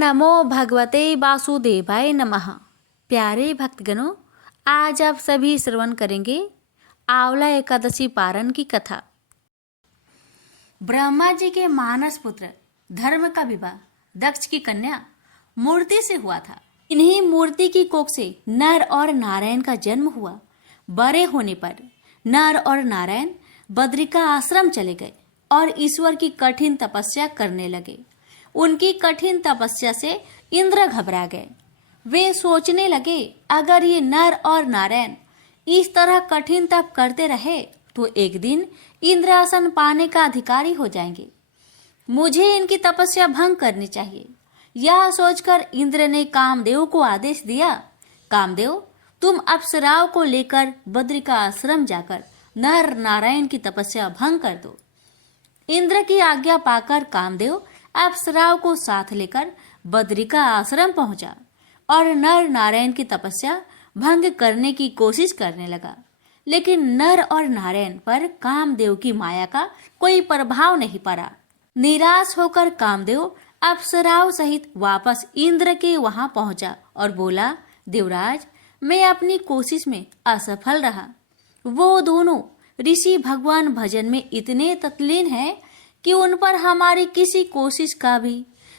नमो भगवते वासुदेवाय नमः। प्यारे भक्तगणों, आज आप सभी श्रवण करेंगे आंवला एकादशी पारण की कथा। ब्रह्मा जी के मानस पुत्र धर्म का विवाह दक्ष की कन्या मूर्ति से हुआ था। इन्हीं मूर्ति की कोख से नर और नारायण का जन्म हुआ। बड़े होने पर नर और नारायण बद्रिका आश्रम चले गए और ईश्वर की कठिन तपस्या करने लगे। उनकी कठिन तपस्या से इंद्र घबरा गए। वे सोचने लगे, अगर ये नर और नारायण इस तरह कठिन तप करते रहे तो एक दिन इंद्रासन पाने का अधिकारी हो जाएंगे। मुझे इनकी तपस्या भंग करनी चाहिए। यह सोचकर इंद्र ने कामदेव को आदेश दिया, कामदेव, तुम अप्सराओं को लेकर बद्रिका आश्रम जाकर नर नारायण की तपस्या भंग कर दो। इंद्र की आज्ञा पाकर कामदेव अप्सराओं को साथ लेकर बद्रिका आश्रम पहुंचा और नर नारायण की तपस्या भंग करने की कोशिश करने लगा। लेकिन नर और नारायण पर कामदेव की माया का कोई प्रभाव नहीं पड़ा। निराश होकर कामदेव अप्सराओं सहित वापस इंद्र के वहां पहुंचा और बोला, देवराज, मैं अपनी कोशिश में असफल रहा। वो दोनों ऋषि भगवान भजन में इतने तल्लीन हैं कि उन पर हमारी किसी कोशिश का भी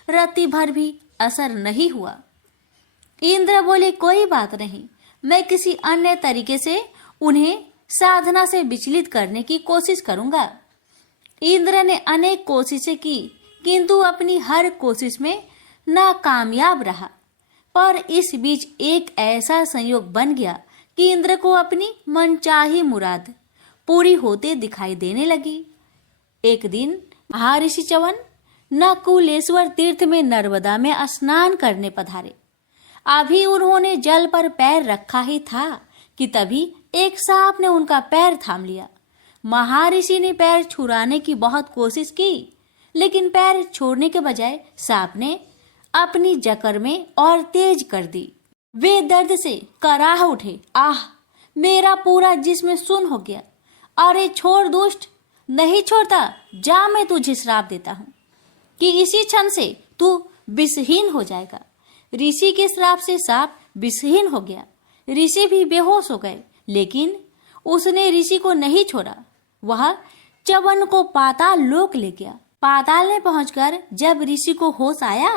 रत्ती भर भी असर नहीं हुआ। इंद्र बोले, कोई बात नहीं, मैं किसी अन्य तरीके से उन्हें साधना से विचलित करने की कोशिश करूंगा। इंद्र ने अनेक कोशिशें की, किंतु अपनी हर कोशिश में नाकामयाब रहा। पर इस बीच एक ऐसा संयोग बन गया कि इंद्र को अपनी मनचाही मुराद पूरी होते दिखाई देने लगी। एक दिन महर्षि च्यवन नकुलेश्वर तीर्थ में नर्मदा में स्नान करने पधारे। अभी उन्होंने जल पर पैर रखा ही था कि तभी एक सांप ने उनका पैर थाम लिया। महर्षि ने पैर छुड़ाने की बहुत कोशिश की, लेकिन पैर छोड़ने के बजाय सांप ने अपनी जकड़ में और तेज कर दी। वे दर्द से कराह उठे। आह, मेरा पूरा जिस्म सुन्न हो गया। अरे छोड़ दुष्ट, नहीं छोड़ता, जा, मैं तुझे श्राप देता हूँ कि इसी क्षण से तू विषहीन हो जाएगा। ऋषि के श्राप से सांप विषहीन हो गया। ऋषि भी बेहोश हो गए, लेकिन उसने ऋषि को नहीं छोड़ा। वह च्यवन को पाताल लोक ले गया। पाताल में पहुंचकर जब ऋषि को होश आया,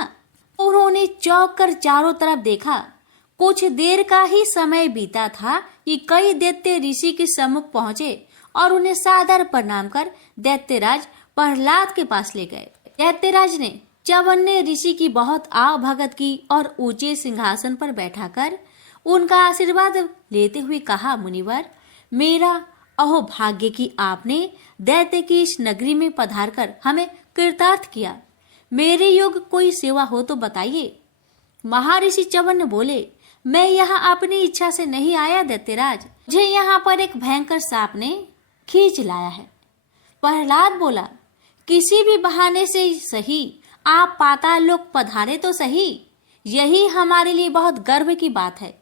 उन्होंने चौंक कर चारों तरफ देखा। कुछ देर का ही समय बीता था कि कई दैत्य ऋषि के सम्मुख पहुंचे और उन्हें सादर प्रणाम कर दैत्यराज प्रहलाद के पास ले गए। दैत्यराज ने च्यवन ने ऋषि की बहुत आवभगत की और ऊंचे सिंहासन पर बैठाकर उनका आशीर्वाद लेते हुए कहा, मुनिवर, मेरा अहोभाग्य कि आपने दैत्य की इस नगरी में पधारकर हमें कृतार्थ किया। मेरे योग्य कोई सेवा हो तो बताइए। महर्षि च्यवन बोले, मैं यहाँ अपनी इच्छा से नहीं आया दैत्यराज, मुझे यहाँ पर एक भयंकर सांप ने खींच लाया है। प्रहलाद बोला, किसी भी बहाने से सही आप पाताल लोक पधारे तो सही, यही हमारे लिए बहुत गर्व की बात है।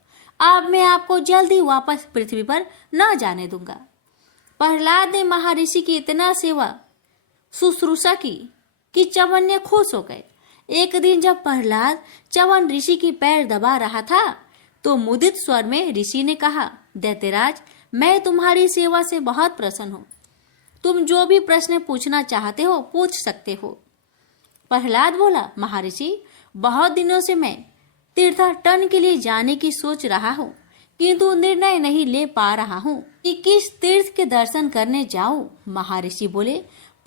अब मैं आपको जल्दी वापस पृथ्वी पर न जाने दूंगा। प्रहलाद ने महर्षि की इतना सेवा शुश्रूषा की कि च्यवन ने खुश हो गए। एक दिन जब प्रहलाद च्यवन ऋषि की पैर दबा रहा था तो मुदित स्वर में ऋषि ने कहा, दैत्यराज, मैं तुम्हारी सेवा से बहुत प्रसन्न हूँ। तुम जो भी प्रश्न पूछना चाहते हो पूछ सकते हो। प्रहलाद बोला, महर्षि, बहुत दिनों से मैं तीर्थाटन के लिए जाने की सोच रहा हूँ, किंतु निर्णय नहीं ले पा रहा हूँ कि किस तीर्थ के दर्शन करने जाऊं। महर्षि बोले,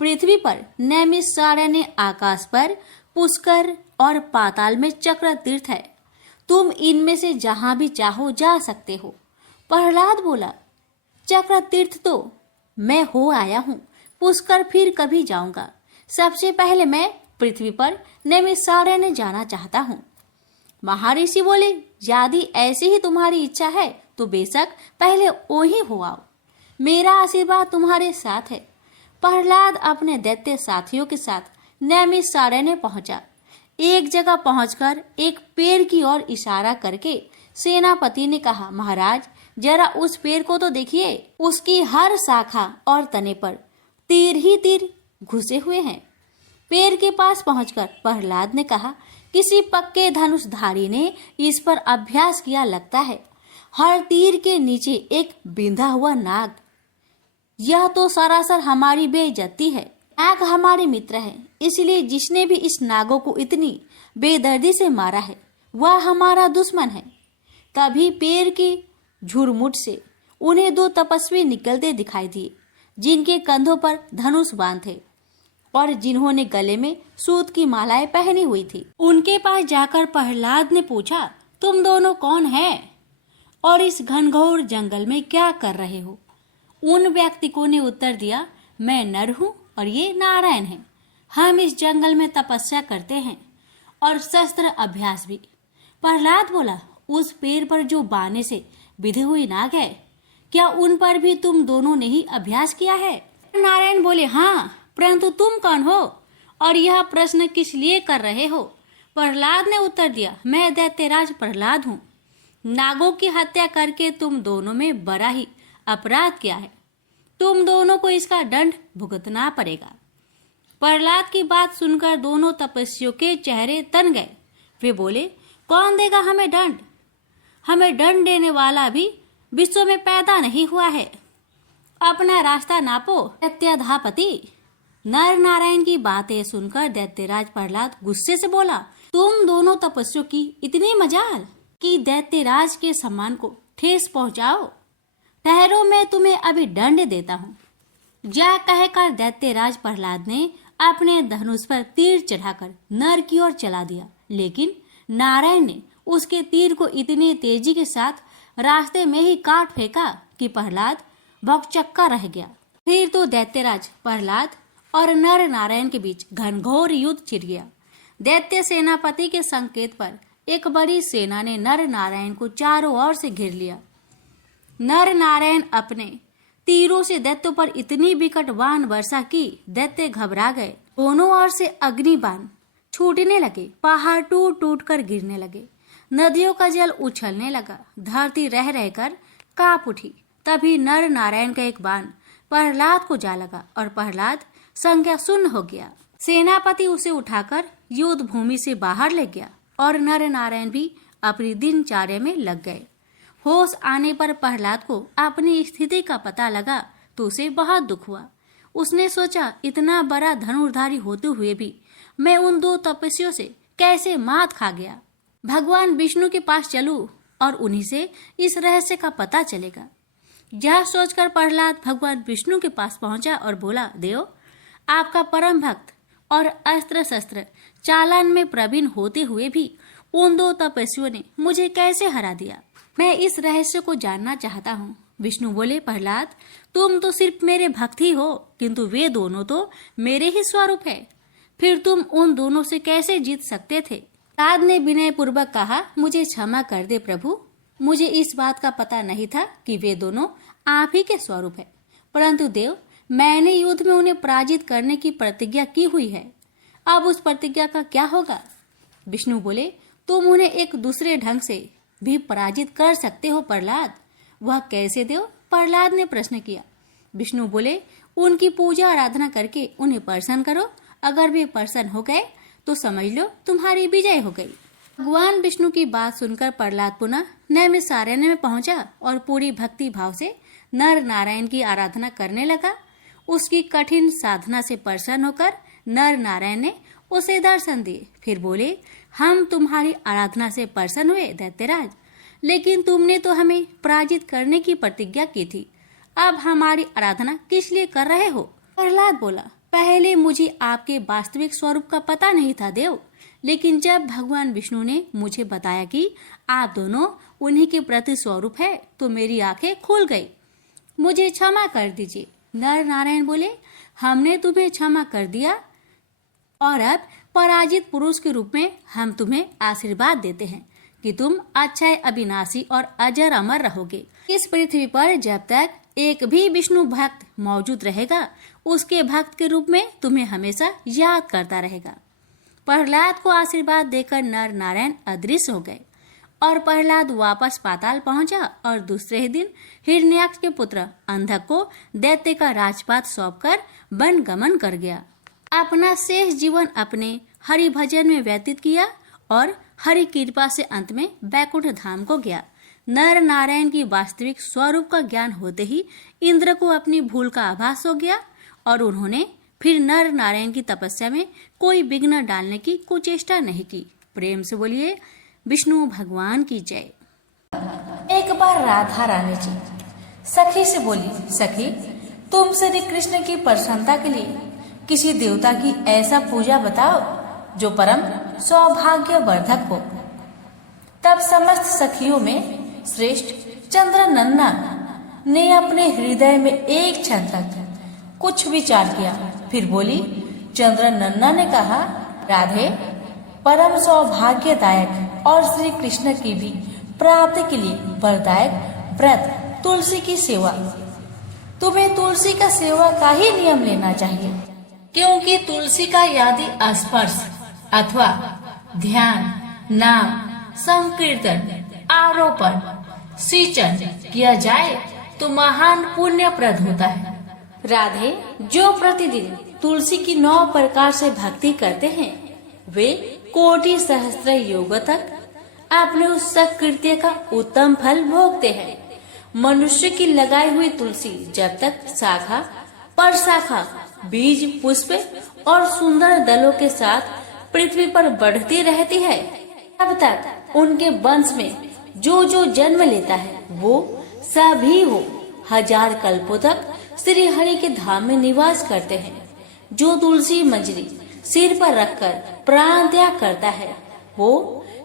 पृथ्वी पर नैमिषारण्य, आकाश पर पुष्कर और पाताल में चक्र तीर्थ है। तुम इनमें से जहां भी चाहो जा सकते हो। प्रहलाद बोला, चक्र तीर्थ तो मैं हो आया हूँ, पुष्कर फिर कभी जाऊंगा। सबसे पहले मैं पृथ्वी पर नैमिषारण्य जाना चाहता हूँ। महर्षि बोले, यदि ऐसी ही तुम्हारी इच्छा है तो बेशक पहले वो ही हो आओ, मेरा आशीर्वाद तुम्हारे साथ है। प्रहलाद अपने दैत्य साथियों के साथ नैमिषारण्य पहुंचा। एक जगह पहुंचकर एक पेड़ की ओर इशारा करके सेनापति ने कहा, महाराज, जरा उस पेड़ को तो देखिए। उसकी हर शाखा और तने पर तीर ही तीर घुसे हुए हैं। पेड़ के पास पहुंचकर प्रहलाद ने कहा किसी पक्के धनुषधारी ने इस पर अभ्यास किया लगता है। हर तीर के नीचे एक बिंधा हुआ नाग। यह तो सरासर हमारी बेइज्जती है। नाग हमारे मित्र है, इसलिए जिसने भी इस नागों को इतनी बेदर्दी से मारा है वह हमारा दुश्मन है। तभी पेड़ की झुरमुट से उन्हें दो तपस्वी निकलते दिखाई दिए, जिनके कंधों पर धनुष बाण थे और जिन्होंने गले में सूत की मालाएं पहनी हुई थी। उनके पास जाकर प्रहलाद ने पूछा, तुम दोनों कौन हैं और इस घनघोर जंगल में क्या कर रहे हो? उन व्यक्तिकों ने उत्तर दिया, मैं नर हूँ और ये नारायण हैं। हम इस जंगल में तपस्या करते हैं और शस्त्र अभ्यास भी। प्रहलाद बोला, उस पेड़ पर जो बाने से बिधे हुई नाग है, क्या उन पर भी तुम दोनों ने ही अभ्यास किया है? नारायण बोले, हाँ, परंतु तुम कौन हो और यह प्रश्न किस लिए कर रहे हो? प्रहलाद ने उत्तर दिया, मैं दैत्यराज प्रहलाद हूँ। नागों की हत्या करके तुम दोनों में बड़ा ही अपराध किया है। तुम दोनों को इसका दंड भुगतना पड़ेगा। प्रहलाद की बात सुनकर दोनों तपस्वियों के चेहरे तन गए। वे बोले, कौन देगा हमें दंड? हमें दंड देने वाला भी विश्व में पैदा नहीं हुआ है। अपना रास्ता नापो दैत्याधापति। नर नारायण की बातें सुनकर दैत्यराज प्रहलाद गुस्से से बोला, तुम दोनों तपस्वियों की इतनी मजाल कि दैत्यराज के सम्मान को ठेस पहुंचाओ। ठहरो, मैं तुम्हें अभी दंड देता हूँ। जा कहकर दैत्यराज प्रहलाद ने अपने धनुष पर तीर चढ़ाकर नर की ओर चला दिया, लेकिन नारायण ने उसके तीर को इतनी तेजी के साथ रास्ते में ही काट फेंका कि प्रहलाद भौंकचक्का रह गया। फिर तो दैत्यराज प्रहलाद और नर नारायण के बीच घनघोर युद्ध छिड़ गया। दैत्य सेनापति के संकेत पर एक बड़ी सेना ने नर नारायण को चारों ओर से घेर लिया। नर नारायण अपने तीरों से दैत्यों पर इतनी विकट बाण वर्षा की, दैत्य घबरा गए। दोनों ओर से अग्नि बाण छूटने लगे, पहाड़ टूट टूट कर गिरने लगे, नदियों का जल उछलने लगा, धरती रह रहकर कांप उठी। तभी नर नारायण का एक बाण प्रहलाद को जा लगा और प्रहलाद संज्ञा शून्य हो गया। सेनापति उसे उठाकर युद्ध भूमि से बाहर ले गया और नर नारायण भी अपनी दिनचर्या में लग गए। होश आने पर प्रहलाद को अपनी स्थिति का पता लगा तो उसे बहुत दुख हुआ। उसने सोचा, इतना बड़ा धनुर्धारी होते हुए भी मैं उन दो तपस्वियों से कैसे मात खा गया। भगवान विष्णु के पास चलूं और उन्हीं से इस रहस्य का पता चलेगा। यह सोचकर प्रहलाद भगवान विष्णु के पास पहुंचा और बोला, देव, आपका परम भक्त और अस्त्र शस्त्र चालन में प्रवीण होते हुए भी उन दो तपस्वियों ने मुझे कैसे हरा दिया? मैं इस रहस्य को जानना चाहता हूँ। विष्णु बोले, प्रहलाद, तुम तो सिर्फ मेरे भक्त ही हो, किंतु वे दोनों तो मेरे ही स्वरूप है। फिर तुम उन दोनों से कैसे जीत सकते थे? प्रहलाद ने विनय पूर्वक कहा, मुझे क्षमा कर दे प्रभु, मुझे इस बात का पता नहीं था कि वे दोनों आप ही के स्वरूप है। परंतु देव, मैंने युद्ध में उन्हें पराजित करने की प्रतिज्ञा की हुई है। अब उस प्रतिज्ञा का क्या होगा? विष्णु बोले, तुम उन्हें एक दूसरे ढंग से भी पराजित कर सकते हो प्रहलाद। वह कैसे देव? प्रहलाद ने प्रश्न किया। विष्णु बोले, उनकी पूजा आराधना करके उन्हें प्रसन्न करो। अगर वे प्रसन्न हो गए तो समझ लो तुम्हारी विजय हो गई। भगवान विष्णु की बात सुनकर प्रहलाद पुनः नैमिषारण्य में पहुंचा और पूरी भक्ति भाव से नर नारायण की आराधना करने लगा। उसकी कठिन साधना से प्रसन्न होकर नर नारायण ने उसे दर्शन दिए। फिर बोले, हम तुम्हारी आराधना से प्रसन्न हुए दैत्यराज, लेकिन तुमने तो हमें पराजित करने की प्रतिज्ञा की थी। अब हमारी आराधना किस लिए कर रहे हो? प्रहलाद बोला, पहले मुझे आपके वास्तविक स्वरूप का पता नहीं था देव, लेकिन जब भगवान विष्णु ने मुझे बताया कि आप दोनों उन्हीं के प्रति स्वरूप है तो मेरी आंखें खुल गई। मुझे क्षमा कर दीजिए। नर नारायण बोले, हमने तुम्हें क्षमा कर दिया और अब पराजित पुरुष के रूप में हम तुम्हें आशीर्वाद देते हैं कि तुम अक्षय, अविनाशी और अजर अमर रहोगे। इस पृथ्वी पर जब तक एक भी विष्णु भक्त मौजूद रहेगा, उसके भक्त के रूप में तुम्हें हमेशा याद करता रहेगा। प्रहलाद को आशीर्वाद देकर नर नारायण अदृश्य हो गए और प्रहलाद वापस पाताल पहुंचा और दूसरे ही दिन हिरण्याक्ष के पुत्र अंधक को दैत्य का राजपाट सौंपकर वन गमन कर गया। अपना शेष जीवन अपने हरि भजन में व्यतीत किया और हरि कृपा से अंत में बैकुंठ धाम को गया। नर नारायण की वास्तविक स्वरूप का ज्ञान होते ही इंद्र को अपनी भूल का आभास हो गया और उन्होंने फिर नर नारायण की तपस्या में कोई विघ्न डालने की कुचेष्टा नहीं की। प्रेम से बोलिए विष्णु भगवान की जय। एक बार राधा रानी जी सखी से बोली, सखी तुम श्री कृष्ण की प्रसन्नता के लिए किसी देवता की ऐसा पूजा बताओ जो परम सौभाग्य वर्धक हो। तब समस्त सखियों में श्रेष्ठ चंद्रनन्ना ने अपने हृदय में एक क्षण तक कुछ विचार किया, फिर बोली। चंद्रनन्ना ने कहा, राधे परम सौभाग्यदायक और श्री कृष्ण की भी प्राप्ति के लिए वरदायक व्रत तुलसी की सेवा। तुम्हें तुलसी का सेवा का ही नियम लेना चाहिए, क्योंकि तुलसी का यदि स्पर्श अथवा ध्यान, नाम, संकीर्तन, आरोपण, सिंचन किया जाए तो महान पुण्यप्रद होता है। राधे जो प्रतिदिन तुलसी की 9 प्रकार से भक्ति करते हैं वे कोटि सहस्त्र योग तक अपने उस सत्कृत्य का उत्तम फल भोगते हैं। मनुष्य की लगाई हुई तुलसी जब तक शाखा पर शाखा, बीज, पुष्प और सुंदर दलों के साथ पृथ्वी पर बढ़ती रहती है, तब तक उनके वंश में जो जो जन्म लेता है वो सभी हो हजार कल्पों तक श्री हरि के धाम में निवास करते हैं। जो तुलसी मंजरी सिर पर रखकर प्राण त्याग करता है वो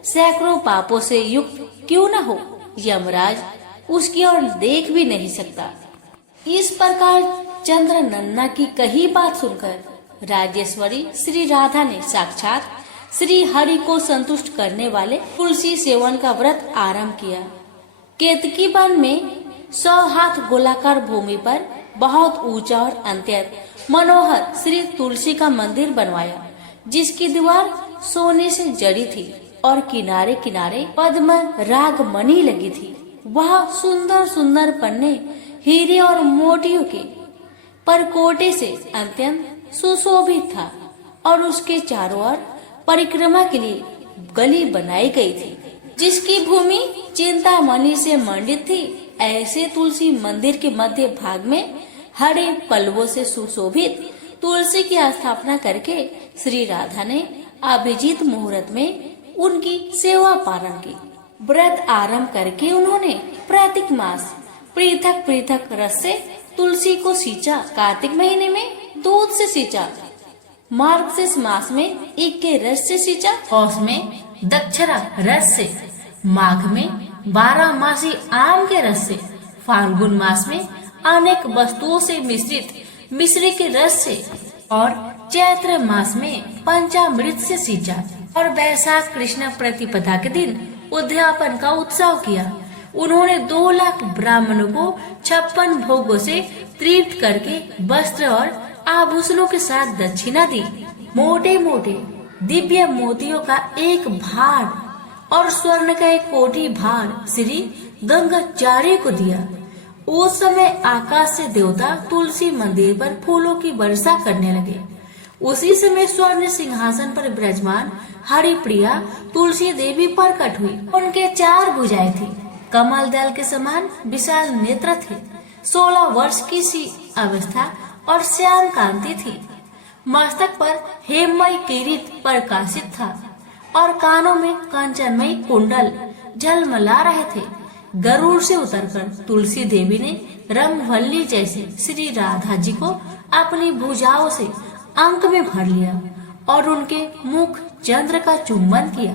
सैकड़ों पापों से युक्त क्यों न हो, यमराज उसकी ओर देख भी नहीं सकता। इस प्रकार चंद्रनन्ना की कही बात सुनकर राजेश्वरी श्री राधा ने साक्षात श्री हरि को संतुष्ट करने वाले तुलसी सेवन का व्रत आरंभ किया। केतकी वन में 100 हाथ गोलाकार भूमि पर बहुत ऊंचा और अत्यंत मनोहर श्री तुलसी का मंदिर बनवाया, जिसकी दीवार सोने से जड़ी थी और किनारे किनारे पद्म राग मणि लगी थी। वह सुंदर सुंदर पन्ने हीरे और मोतियों के परकोटे से अत्यंत सुशोभित था और उसके चारों ओर परिक्रमा के लिए गली बनाई गई थी, जिसकी भूमि चिंतामणि से मंडित थी। ऐसे तुलसी मंदिर के मध्य भाग में हरे पल्लवों से सुशोभित तुलसी की स्थापना करके श्री राधा ने अभिजीत मुहूर्त में उनकी सेवा पालन की। व्रत आरंभ करके उन्होंने प्रत्येक मास पृथक पृथक रस से तुलसी को सींचा। कार्तिक महीने में दूध से सींचा, मार्गशीर्ष मास में ईख के रस से सींचा, पौष में दक्षरा रस से, माघ में 12 मासी आम के रस से, फाल्गुन मास में अनेक वस्तुओं से मिश्रित मिश्री के रस से और चैत्र मास में पंचामृत से सींचा और वैशाख कृष्ण प्रतिपदा के दिन उद्यापन का उत्सव किया। उन्होंने 2 लाख ब्राह्मणों को 56 भोगों से तृप्त करके वस्त्र और आभूषणों के साथ दक्षिणा दी। मोटे मोटे दिव्य मोतियों का एक भार और स्वर्ण का एक कोटि भार श्री गंगाचार्य को दिया। उस समय आकाश से देवता तुलसी मंदिर पर फूलों की वर्षा करने लगे। उसी समय स्वर्ण सिंहासन पर विराजमान हरिप्रिया तुलसी देवी प्रकट हुई। उनके 4 भुजाएं थी, कमल दल के समान विशाल नेत्र थे, 16 वर्ष की सी अवस्था और श्याम कांति थी। मस्तक पर हेममय किरीट प्रकाशित था और कानों में कंचनमय कुंडल झलमला रहे थे। गरुड़ से उतरकर तुलसी देवी ने रमवल्ली जैसे श्री राधा जी को अपनी भुजाओं से अंक में भर लिया और उनके मुख चंद्र का चुम्बन किया।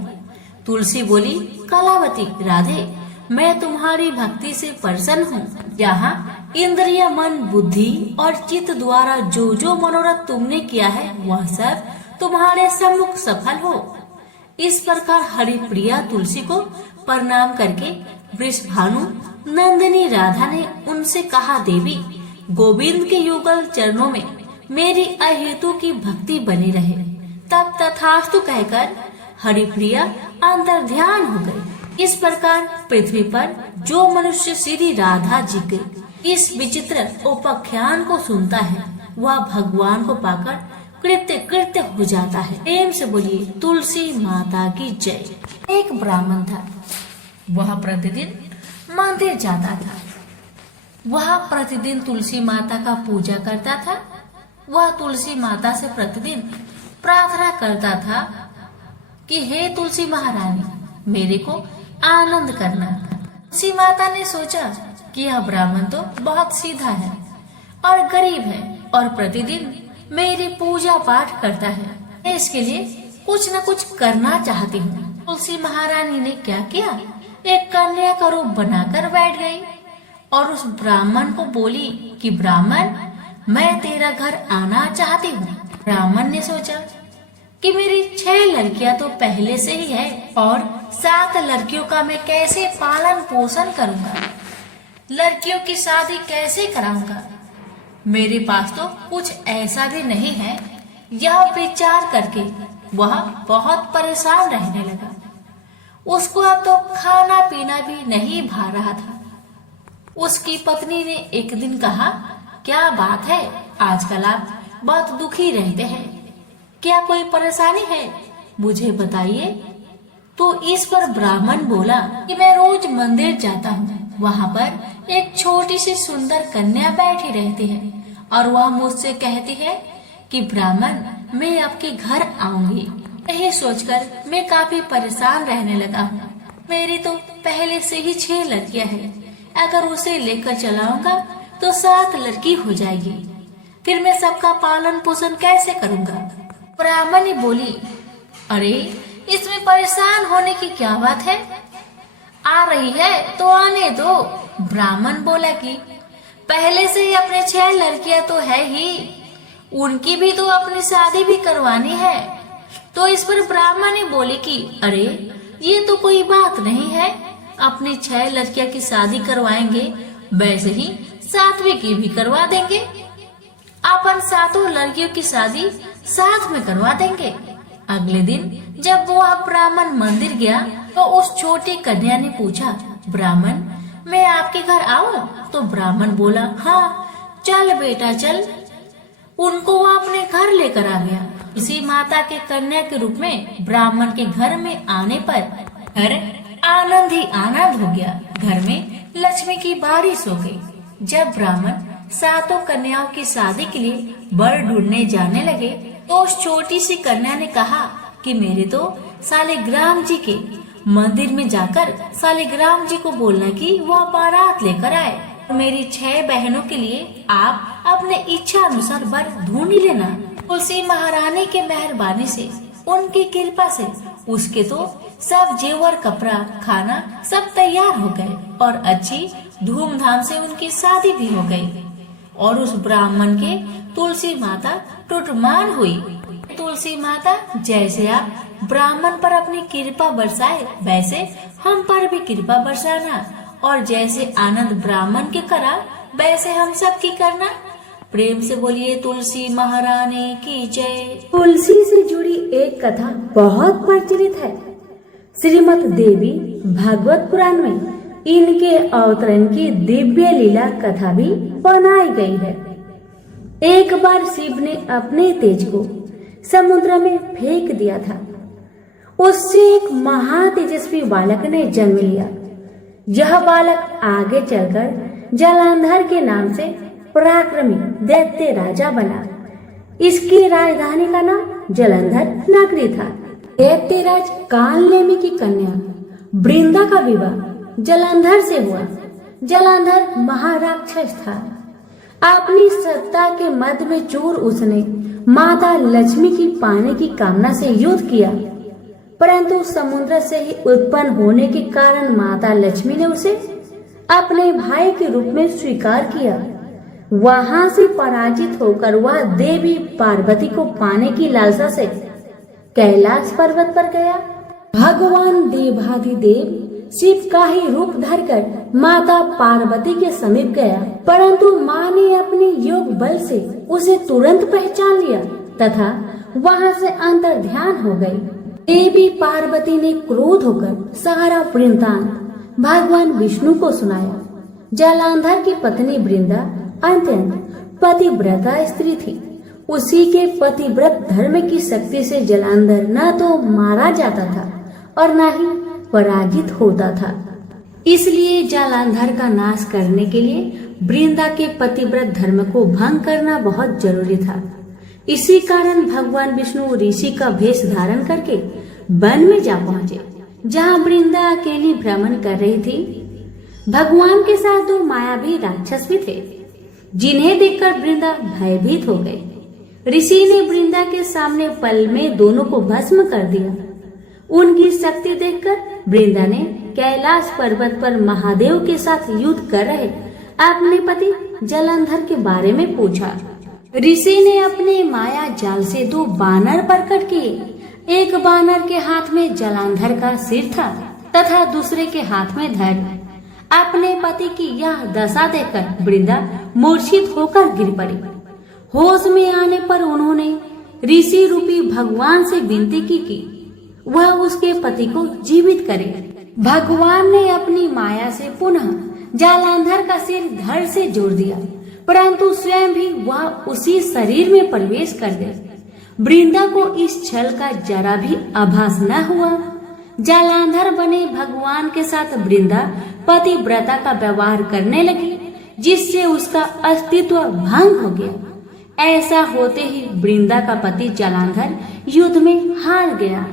तुलसी बोली, कलावती राधे, मैं तुम्हारी भक्ति से प्रसन्न हूँ। यहाँ इंद्रिय, मन, बुद्धि और चित्त द्वारा जो जो मनोरथ तुमने किया है वह सब तुम्हारे सम्मुख सफल हो। इस प्रकार हरिप्रिया तुलसी को प्रणाम करके वृषभानु नंदिनी राधा ने उनसे कहा, देवी गोविंद के युगल चरणों में मेरी अहेतु की भक्ति बनी रहे। तब तथास्तु कहकर हरिप्रिया अंतर्ध्यान हो गई। इस प्रकार पृथ्वी पर जो मनुष्य श्री राधा जी के इस विचित्र उपाख्यान को सुनता है वह भगवान को पाकर कृत्य कृत्य हो जाता है। प्रेम से बोलिए तुलसी माता की जय। एक ब्राह्मण था, वह प्रतिदिन मंदिर जाता था। वह प्रतिदिन तुलसी माता का पूजा करता था। वह तुलसी माता से प्रतिदिन प्रार्थना करता था कि हे तुलसी महारानी, मेरे को आनंद करना। तुलसी माता ने सोचा कि यह ब्राह्मण तो बहुत सीधा है और गरीब है और प्रतिदिन मेरी पूजा पाठ करता है, मैं इसके लिए कुछ न कुछ करना चाहती हूँ। तुलसी महारानी ने क्या किया, एक कन्या का रूप बनाकर बैठ गई और उस ब्राह्मण को बोली कि ब्राह्मण, मैं तेरा घर आना चाहती हूँ। ब्राह्मण ने सोचा कि मेरी 6 लड़कियां तो पहले से ही है और 7 लड़कियों का मैं कैसे पालन पोषण करूँगा, लड़कियों की शादी कैसे कराऊंगा, मेरे पास तो कुछ ऐसा भी नहीं है। यह विचार करके वह बहुत परेशान रहने लगा। उसको अब तो खाना पीना भी नहीं भा रहा था। उसकी पत्नी ने एक दिन कहा, क्या बात है, आजकल आप बहुत दुखी रहते हैं, क्या कोई परेशानी है, मुझे बताइए। तो इस पर ब्राह्मण बोला कि मैं रोज मंदिर जाता हूँ, वहाँ पर एक छोटी सी सुंदर कन्या बैठी रहती है और वह मुझसे कहती है कि ब्राह्मण, मैं आपके घर आऊंगी। यही सोचकर मैं काफी परेशान रहने लगा हूँ। मेरी तो पहले से ही 6 लड़कियां हैं, अगर उसे लेकर चलाऊंगा तो 7 लड़की हो जाएगी, फिर मैं सबका पालन पोषण कैसे करूंगा। ब्राह्मणी बोली, अरे इसमें परेशान होने की क्या बात है, आ रही है तो आने दो। ब्राह्मण बोला कि पहले से ही अपने 6 लड़कियां तो है ही, उनकी भी तो अपनी शादी भी करवानी है। तो इस पर ब्राह्मणी बोली कि अरे ये तो कोई बात नहीं है, अपनी 6 लड़कियां की शादी करवाएंगे, वैसे ही 7वीं की भी करवा देंगे, अपन 7 लड़कियों की शादी साथ में करवा देंगे। अगले दिन जब वह ब्राह्मण मंदिर गया तो उस छोटी कन्या ने पूछा, ब्राह्मण, मैं आपके घर आऊं? तो ब्राह्मण बोला, हाँ चल बेटा चल। उनको वह अपने घर लेकर आ गया। इसी माता के कन्या के रूप में ब्राह्मण के घर में आने पर घर आनंद ही आनंद हो गया। घर में लक्ष्मी की बारिश हो गई। जब ब्राह्मण 7 कन्याओं की शादी के लिए वर ढूंढने जाने लगे तो उस छोटी सी कन्या ने कहा कि मेरे तो शालिग्राम जी के मंदिर में जाकर शालिग्राम जी को बोलना कि वह बारात लेकर आए। मेरी 6 बहनों के लिए आप अपने इच्छा अनुसार वर ढूंढ लेना। तुलसी महारानी के मेहरबानी से, उनकी कृपा से उसके तो सब जेवर, कपड़ा, खाना सब तैयार हो गए और अच्छी धूमधाम से उनकी शादी भी हो गई। और उस ब्राह्मण के तुलसी माता टुटमान हुई। तुलसी माता, जैसे आप ब्राह्मण पर अपनी कृपा बरसाए, वैसे हम पर भी कृपा बरसाना, और जैसे आनंद ब्राह्मण के करा वैसे हम सब की करना। प्रेम से बोलिए तुलसी महारानी की जय। तुलसी से जुड़ी एक कथा बहुत प्रचलित है। श्रीमद देवी भागवत पुराण में इनके अवतरण की दिव्य लीला कथा भी बनाई गई है। एक बार शिव ने अपने तेज को समुद्र में फेंक दिया था। उससे एक महातेजस्वी बालक ने जन्म लिया। यह बालक आगे चलकर जलंधर के नाम से पराक्रमी दैत्य राजा बना। इसकी राजधानी का नाम जलंधर नगरी था। दैत्यराज कालनेमी की कन्या वृंदा का विवाह जलंधर से हुआ। जलंधर महाराक्षस था। अपनी सत्ता के मद में चूर उसने माता लक्ष्मी की पाने की कामना से युद्ध किया, परंतु समुद्र से ही उत्पन्न होने के कारण माता लक्ष्मी ने उसे अपने भाई के रूप में स्वीकार किया। वहां से पराजित होकर वह देवी पार्वती को पाने की लालसा से कैलाश पर्वत पर गया। भगवान देवाधिदेव शिव का ही रूप धरकर माता पार्वती के समीप गया, परंतु माँ ने अपने योग बल से उसे तुरंत पहचान लिया तथा वहां से अंतर ध्यान हो गई। देवी पार्वती ने क्रोध होकर सारा वृत्तांत भगवान विष्णु को सुनाया। जलंधर की पत्नी वृंदा अत्यंत पतिव्रता स्त्री थी। उसी के पतिव्रत धर्म की शक्ति से जलांधर न तो मारा जाता था और न ही पराजित होता था। इसलिए जालंधर का नाश करने के लिए वृंदा के पतिव्रत धर्म को भंग करना बहुत जरूरी था। इसी कारण भगवान विष्णु ऋषि का वेश धारण करके वन में जा पहुँचे, जहाँ वृंदा अकेली भ्रमण कर रही थी। भगवान के साथ दो मायावी राक्षस भी थे, जिन्हें देखकर वृंदा भयभीत हो गई। ऋषि ने वृंदा के सामने पल में दोनों को भस्म कर दिया। उनकी शक्ति देखकर वृंदा ने कैलाश पर्वत पर महादेव के साथ युद्ध कर रहे अपने पति जलंधर के बारे में पूछा। ऋषि ने अपने माया जाल से दो बानर प्रकट किए। एक बानर के हाथ में जलंधर का सिर था तथा दूसरे के हाथ में धड़। अपने पति की यह दशा देखकर वृंदा मूर्छित होकर गिर पड़ी। होश में आने पर उन्होंने ऋषि रूपी भगवान से विनती की कि वह उसके पति को जीवित करे। भगवान ने अपनी माया से पुनः जालंधर का सिर धड़ से जोड़ दिया, परंतु स्वयं भी वह उसी शरीर में प्रवेश कर गए। वृंदा को इस छल का जरा भी आभास न हुआ। जालंधर बने भगवान के साथ वृंदा पतिव्रता का व्यवहार करने लगी, जिससे उसका अस्तित्व भंग हो गया। ऐसा होते ही वृंदा का पति जालंधर युद्ध में हार गया।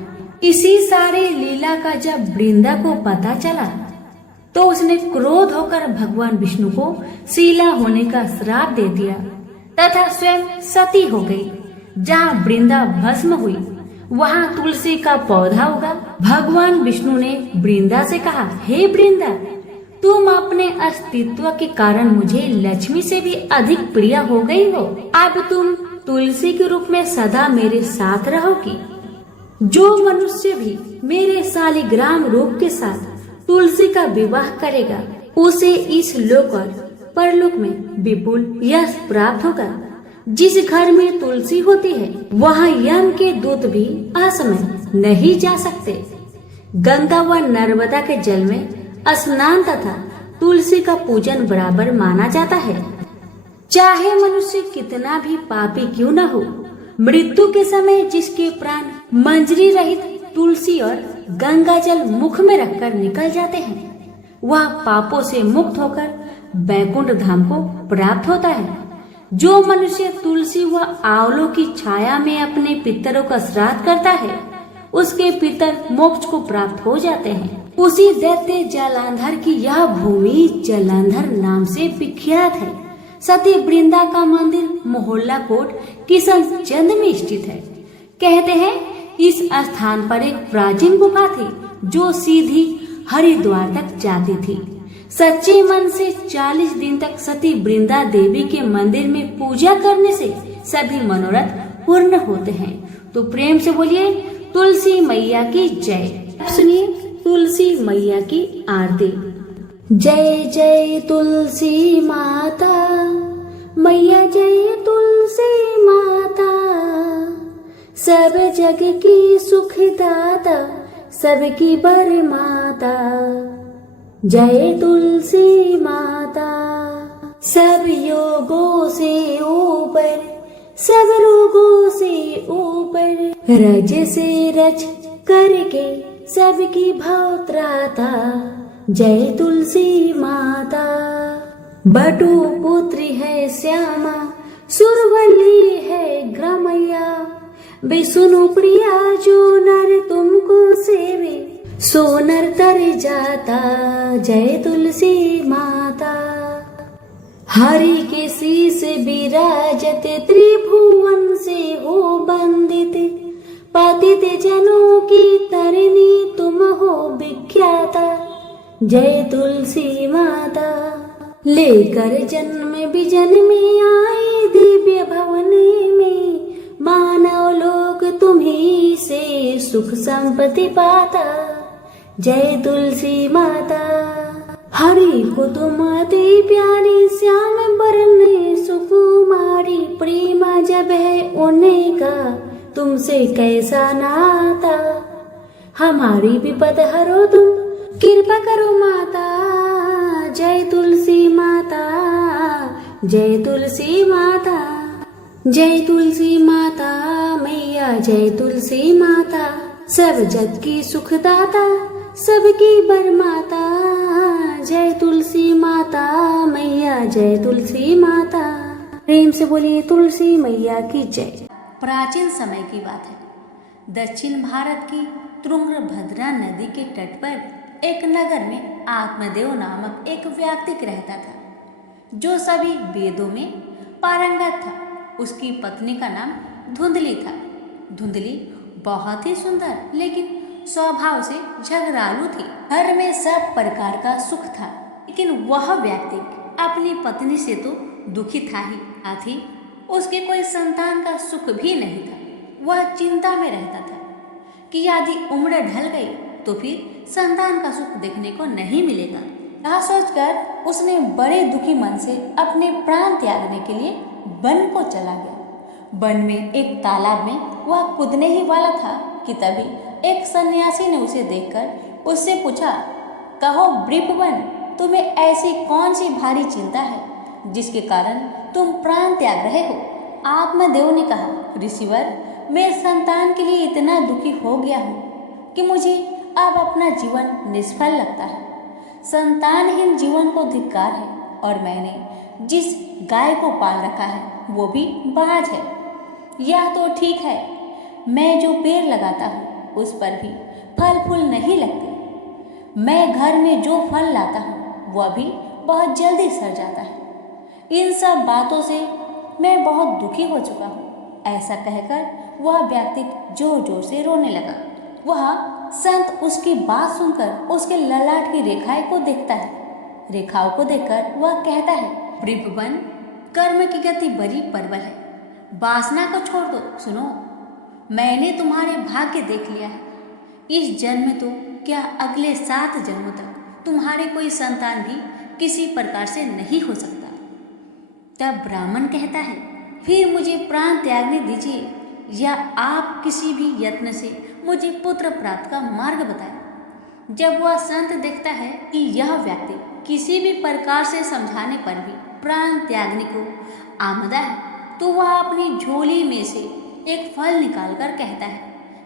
इसी सारे लीला का जब वृंदा को पता चला तो उसने क्रोध होकर भगवान विष्णु को शीला होने का श्राप दे दिया तथा स्वयं सती हो गई। जहाँ वृंदा भस्म हुई वहाँ तुलसी का पौधा उगा। भगवान विष्णु ने वृंदा से कहा, हे वृंदा, तुम अपने अस्तित्व के कारण मुझे लक्ष्मी से भी अधिक प्रिय हो गई हो। अब तुम तुलसी के रूप में सदा मेरे साथ रहोगी। जो मनुष्य भी मेरे शालिग्राम रूप के साथ तुलसी का विवाह करेगा उसे इस लोक और परलोक में विपुल यश प्राप्त होगा। जिस घर में तुलसी होती है वहाँ यम के दूत भी असमय नहीं जा सकते। गंगा व नर्मदा के जल में स्नान तथा तुलसी का पूजन बराबर माना जाता है। चाहे मनुष्य कितना भी पापी क्यों न हो, मृत्यु के समय जिसके प्राण मंजरी रहित तुलसी और गंगा जल मुख में रखकर निकल जाते हैं, वह पापों से मुक्त होकर बैकुंठ धाम को प्राप्त होता है। जो मनुष्य तुलसी व आंवलों की छाया में अपने पितरों का श्राद्ध करता है उसके पितर मोक्ष को प्राप्त हो जाते हैं। उसी दैत्य जालंधर की यह भूमि जालंधर नाम से विख्यात है। सती वृंदा का मंदिर मोहल्ला कोट किशनचंद में स्थित है। कहते हैं इस स्थान पर एक प्राचीन गुफा थी जो सीधी हरिद्वार तक जाती थी। सच्चे मन से 40 दिन तक सती वृंदा देवी के मंदिर में पूजा करने से सभी मनोरथ पूर्ण होते हैं। तो प्रेम से बोलिए तुलसी मैया की जय। सुनिए तुलसी मैया की आरती। जय जय तुलसी माता मैया, जय तुलसी माता, सब जग की सुखदाता, सबकी बर माता। जय तुलसी माता, सब योगों से ऊपर, सब रोगों से ऊपर, रज से रच करके सबकी भव त्राता। जय तुलसी माता, बटु पुत्री है श्यामा, सुरवल्ली है ग्रामैया, बे सुनो प्रिया जो नर तुमको सेवे, सो नर तर जाता। जय तुलसी माता, हरि के शीस विराजते, त्रिभुवन से हो बंदित, पतित जनों की तरनी तुम हो विख्याता। जय तुलसी माता, लेकर जन्म विजन में आए दिव्य भवन में, मानव लोक तुम्ही से सुख संपत्ति पाता। जय तुलसी माता, हरि को तुम अति प्यारी, श्याम बरन सुकुमारी, प्रेम जब है उन्हें का तुमसे कैसा नाता। हमारी विपद हरो तुम, कृपा करो माता। जय तुलसी माता, जय तुलसी माता। जय तुलसी माता मैया, जय तुलसी माता, सब जग की सुखदाता, सबकी बरमाता। जय तुलसी माता मैया, जय तुलसी माता। प्रेम से बोलिए तुलसी मैया की जय। प्राचीन समय की बात है। दक्षिण भारत की तुंगभद्रा नदी के तट पर एक नगर में आत्मदेव नामक एक व्यक्ति रहता था, जो सभी वेदों में पारंगत था। उसकी पत्नी का नाम धुंधली था। धुंधली बहुत ही सुंदर लेकिन स्वभाव से झगड़ालू थी। घर में सब प्रकार का सुख था, लेकिन वह व्यक्ति अपनी पत्नी से तो दुखी था ही, साथ ही उसके कोई संतान का सुख भी नहीं था। वह चिंता में रहता था कि यदि उम्र ढल गई तो फिर संतान का सुख देखने को नहीं मिलेगा। यह सोचकर उसने बड़े दुखी मन से अपने प्राण त्यागने के लिए वन को चला गया। वन में एक तालाब में वह कूदने ही वाला था कि तभी एक सन्यासी ने उसे देखकर उससे पूछा, कहो वृपवन, तुम्हें ऐसी कौन सी भारी चिंता है जिसके कारण तुम प्राण त्याग रहे हो? आत्मदेव ने कहा, ऋषिवर, मैं संतान के लिए इतना दुखी हो गया हूँ कि मुझे अब अपना जीवन निष्फल लगता है। संतानहीन जीवन को धिक्कार है, और मैंने जिस गाय को पाल रखा है वो भी बाज है। यह तो ठीक है, मैं जो पेड़ लगाता हूँ उस पर भी फल फूल नहीं लगते। मैं घर में जो फल लाता हूँ वह भी बहुत जल्दी सड़ जाता है। इन सब बातों से मैं बहुत दुखी हो चुका हूँ। ऐसा कहकर वह व्यक्ति जोर जोर से रोने लगा। वह संत उसकी बात सुनकर उसके ललाट की रेखाएं को देखता है। रेखाओं को देखकर वह कहता है, वृपवन, कर्म की गति बड़ी प्रबल है, वासना को छोड़ दो। सुनो, मैंने तुम्हारे भाग्य देख लिया है। इस जन्म में तो क्या अगले 7 जन्मों तक तुम्हारे कोई संतान भी किसी प्रकार से नहीं हो सकता। तब ब्राह्मण कहता है, फिर मुझे प्राण त्यागने दीजिए, या आप किसी भी यत्न से मुझे पुत्र प्राप्त का मार्ग बताएं। जब वह संत देखता है कि यह व्यक्ति किसी भी प्रकार से समझाने पर भी प्राण त्यागने को आमदा है, तो वह अपनी झोली में से एक फल निकालकर कहता है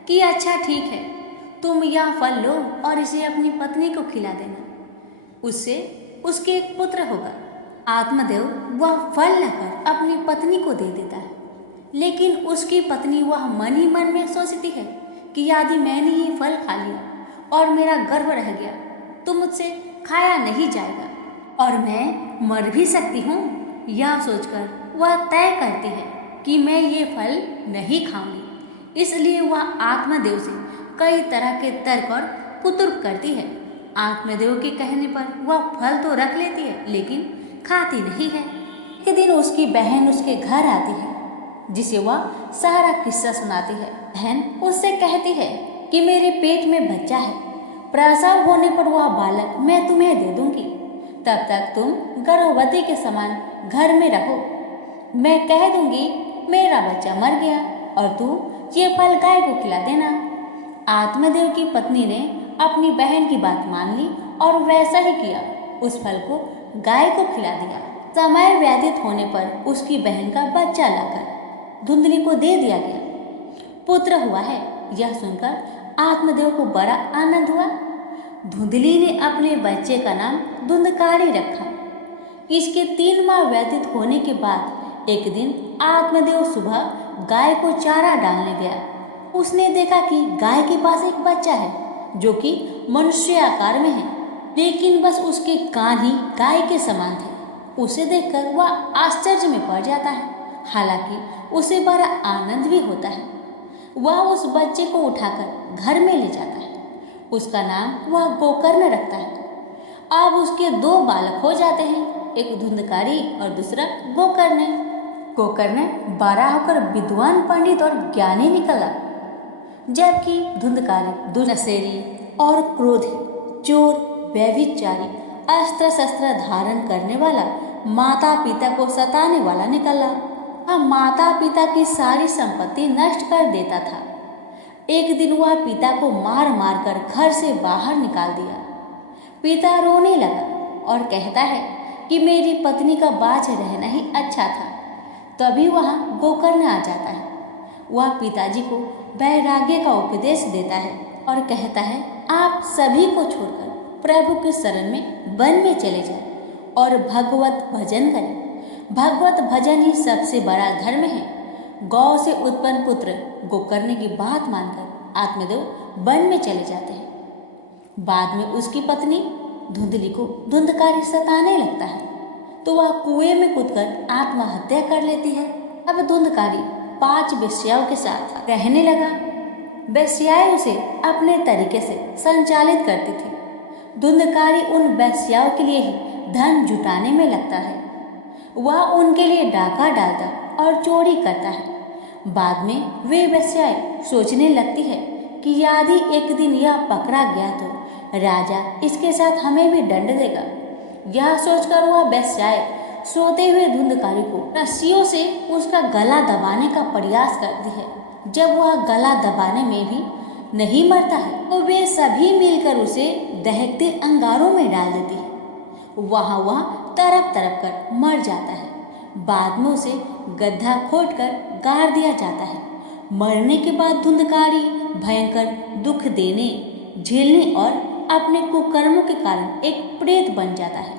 कि अच्छा ठीक है, तुम यह फल लो और इसे अपनी पत्नी को खिला देना, उससे उसके एक पुत्र होगा। आत्मदेव वह फल लाकर अपनी पत्नी को दे देता है, लेकिन उसकी पत्नी वह मन ही मन में सोचती है कि यदि मैंने ये फल खा लिया और मेरा गर्भ रह गया तो मुझसे खाया नहीं जाएगा और मैं मर भी सकती हूँ। यह सोचकर वह तय करती है कि मैं ये फल नहीं खाऊंगी। इसलिए वह आत्मदेव से कई तरह के तर्क और कुतर्क करती है। आत्मदेव के कहने पर वह फल तो रख लेती है, लेकिन खाती नहीं है। एक दिन उसकी बहन उसके घर आती है, जिसे वह सारा किस्सा सुनाती है। बहन उससे कहती है कि मेरे पेट में बच्चा है, प्रसव होने पर वह बालक मैं तुम्हें दे दूंगी, तब तक तुम गर्भवती के समान घर में रहो। मैं कह दूंगी मेरा बच्चा मर गया और तू ये फल गाय को खिला देना। आत्मदेव की पत्नी ने अपनी बहन की बात मान ली और वैसा ही किया। उस फल को गाय को खिला दिया। समय व्यतीत होने पर उसकी बहन का बच्चा लाकर धुंधली को दे दिया गया। पुत्र हुआ है, यह सुनकर आत्मदेव को बड़ा आनंद हुआ। धुंधली ने अपने बच्चे का नाम धुंधकारी रखा। इसके 3 माह व्यतीत होने के बाद एक दिन आत्मदेव सुबह गाय को चारा डालने गया। उसने देखा कि गाय के पास एक बच्चा है जो कि मनुष्य आकार में है, लेकिन बस उसके कान ही गाय के समान थे। उसे देखकर वह आश्चर्य में पड़ जाता है, हालांकि उसे बड़ा आनंद भी होता है। वह उस बच्चे को उठाकर घर में ले जाता है। उसका नाम वह गोकर्ण रखता है। अब उसके 2 बालक हो जाते हैं, एक धुंधकारी और दूसरा गोकर्ण। गोकर्ण बड़ा होकर विद्वान, पंडित और ज्ञानी निकला, जबकि धुंधकारी दुर्नसेरी और क्रोधी, चोर, व्यभिचारी, अस्त्र शस्त्र धारण करने वाला, माता पिता को सताने वाला निकला। वह माता पिता की सारी संपत्ति नष्ट कर देता था। एक दिन वह पिता को मार मार कर घर से बाहर निकाल दिया। पिता रोने लगा और कहता है कि मेरी पत्नी का बाझ रहना ही अच्छा था। तभी वहाँ गोकर्ण आ जाता है। वह पिताजी को वैराग्य का उपदेश देता है और कहता है, आप सभी को छोड़कर प्रभु के शरण में वन में चले जाएं और भगवत भजन करें। भगवत भजन ही सबसे बड़ा धर्म है। गौ से उत्पन्न पुत्र गोकर्ण की बात मानकर आत्मदेव वन में चले जाते हैं। बाद में उसकी पत्नी धुंधली को धुंधकारी सताने लगता है तो वह कुएं में कूदकर आत्महत्या कर लेती है। अब धुंधकारी 5 वेश्याओं के साथ रहने लगा। वेश्याएं उसे अपने तरीके से संचालित करती थी। धुंधकारी उन वेश्याओं के लिए ही धन जुटाने में लगता है। वह उनके लिए डाका डालता और चोरी करता है। बाद में वे वेश्याएं सोचने लगती है कि यदि एक दिन यह पकड़ा गया तो राजा इसके साथ हमें भी दंड देगा। यह सोचकर वह वेश्याएं सोते हुए धुंधकारी को रस्सियों से उसका गला दबाने का प्रयास करती है। जब वह गला दबाने में भी नहीं मरता है तो वे सभी मिलकर उसे दहकते अंगारों में डाल देती है। वह तड़प तड़प कर मर जाता है। बाद में उसे गड्ढा खोदकर गाड़ दिया जाता है। मरने के बाद धुंधकारी भयंकर दुख देने, झेलने और अपने कुकर्मों के कारण एक प्रेत बन जाता है।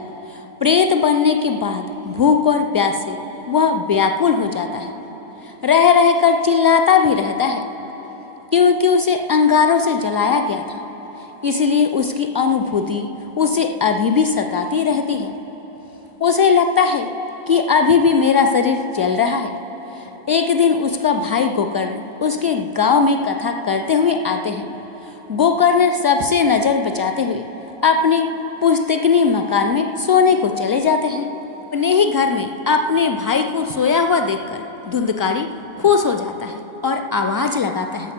प्रेत बनने के बाद भूख और प्यास से वह व्याकुल हो जाता है। रह रहकर चिल्लाता भी रहता है क्योंकि उसे अंगारों से जलाया गया था। इसलिए उसकी अनुभूति उसे अभी भी सताती रहती है। उसे लगता है कि अभी भी मेरा शरीर जल रहा है। एक दिन उसका भाई गोकर्ण उसके गांव में कथा करते हुए आते हैं। गोकर्ण सबसे नजर बचाते हुए अपने पुस्तकनी मकान में सोने को चले जाते हैं। अपने ही घर में अपने भाई को सोया हुआ देखकर धुंधकारी खुश हो जाता है और आवाज लगाता है।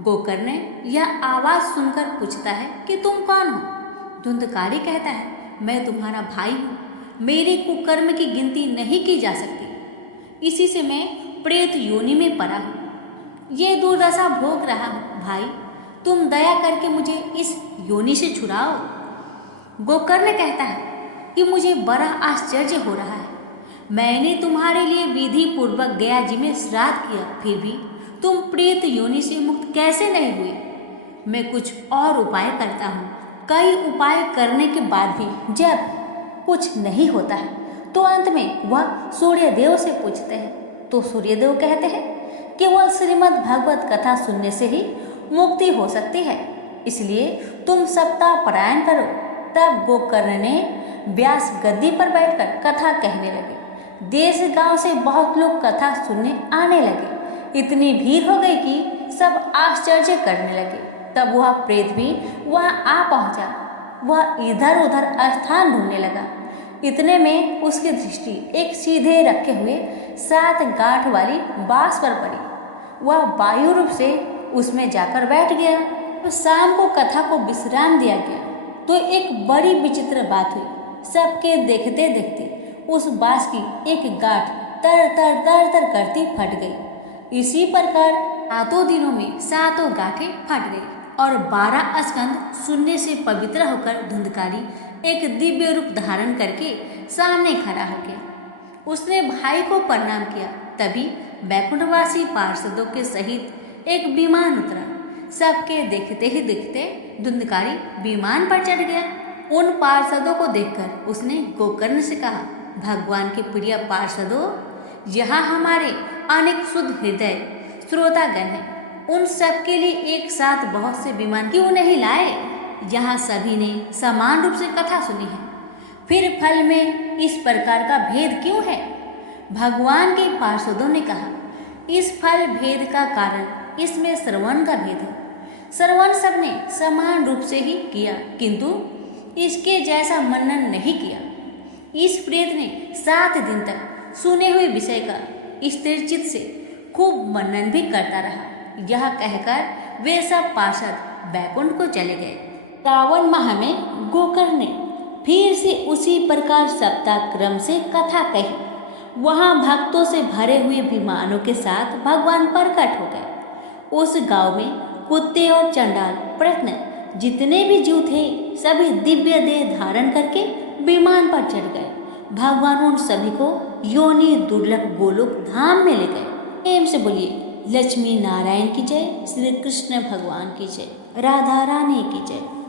गोकर्ण यह आवाज सुनकर पूछता है कि तुम कौन हो? धुंधकारी कहता है, मैं तुम्हारा भाई हूँ। मेरे कुकर्म की गिनती नहीं की जा सकती। इसी से मैं प्रेत योनि में पड़ा हूँ। ये दुर्दशा भोग रहा हूँ। भाई, तुम दया करके मुझे इस योनि से छुड़ाओ। गोकर्ण कहता है कि मुझे बड़ा आश्चर्य हो रहा है। मैंने तुम्हारे लिए विधि पूर्वक गया जी में श्राद्ध किया, फिर भी तुम प्रेत योनि से मुक्त कैसे नहीं हुए? मैं कुछ और उपाय करता हूँ। कई उपाय करने के बाद भी जब कुछ नहीं होता है तो अंत में वह सूर्यदेव से पूछते हैं तो सूर्यदेव कहते हैं केवल श्रीमद् भागवत कथा सुनने से ही मुक्ति हो सकती है, इसलिए तुम सप्ताह पारायण करो। तब गोकर्ण ने व्यास गद्दी पर बैठकर कथा कहने लगे। देश गांव से बहुत लोग कथा सुनने आने लगे। इतनी भीड़ हो गई कि सब आश्चर्य करने लगे। तब वह प्रेत भी वहां आ पहुंचा। वह इधर उधर स्थान ढूंढने लगा। इतने में उसकी दृष्टि एक सीधे रखे हुए 7 गांठ वाली बांस पर पड़ी। वह वायु रूप से उसमें जाकर बैठ गया। तो शाम को कथा को विश्राम दिया गया तो एक बड़ी विचित्र बात हुई। सबके देखते देखते उस बांस की एक गांठ तर तर तर तर करती फट गई। इसी प्रकार 7 दिनों में 7 गांठें फट गई और 12 स्कंद सुनने से पवित्र होकर धुंधकारी एक दिव्य रूप धारण करके सामने खड़ा हो गया। उसने भाई को प्रणाम किया। तभी वैकुंठवासी पार्षदों के सहित एक विमान उतरा। सबके देखते ही देखते धुंधकारी विमान पर चढ़ गया। उन पार्षदों को देखकर उसने गोकर्ण से कहा, भगवान के प्रिय पार्षदों, यहाँ हमारे अनेक शुद्ध हृदय श्रोतागण हैं। उन सब के लिए एक साथ बहुत से विमान क्यों नहीं लाए? यहाँ सभी ने समान रूप से कथा सुनी है, फिर फल में इस प्रकार का भेद क्यों है? भगवान के पार्षदों ने कहा, इस फल भेद का कारण इसमें श्रवण का भेद है। श्रवण सबने समान रूप से ही किया, किंतु इसके जैसा मनन नहीं किया। इस प्रेत ने 7 दिन तक सुने हुए विषय का स्थिरचित्त से खूब मनन भी करता रहा। यह कहकर वे सब पार्षद वैकुंठ को चले गए। श्रावण माह में गोकर्ण ने फिर से उसी प्रकार सप्ताह क्रम से कथा कही। वहां भक्तों से भरे हुए विमानों के साथ भगवान प्रकट हो गए। उस गांव में कुत्ते और चंडाल प्रश्न जितने भी जीव थे सभी दिव्य देह धारण करके विमान पर चढ़ गए। भगवान उन सभी को योनि दुर्लभ गोलोक धाम में ले गए। प्रेम से बोलिए लक्ष्मी नारायण की जय, श्री कृष्ण भगवान की जय, राधा रानी की जय।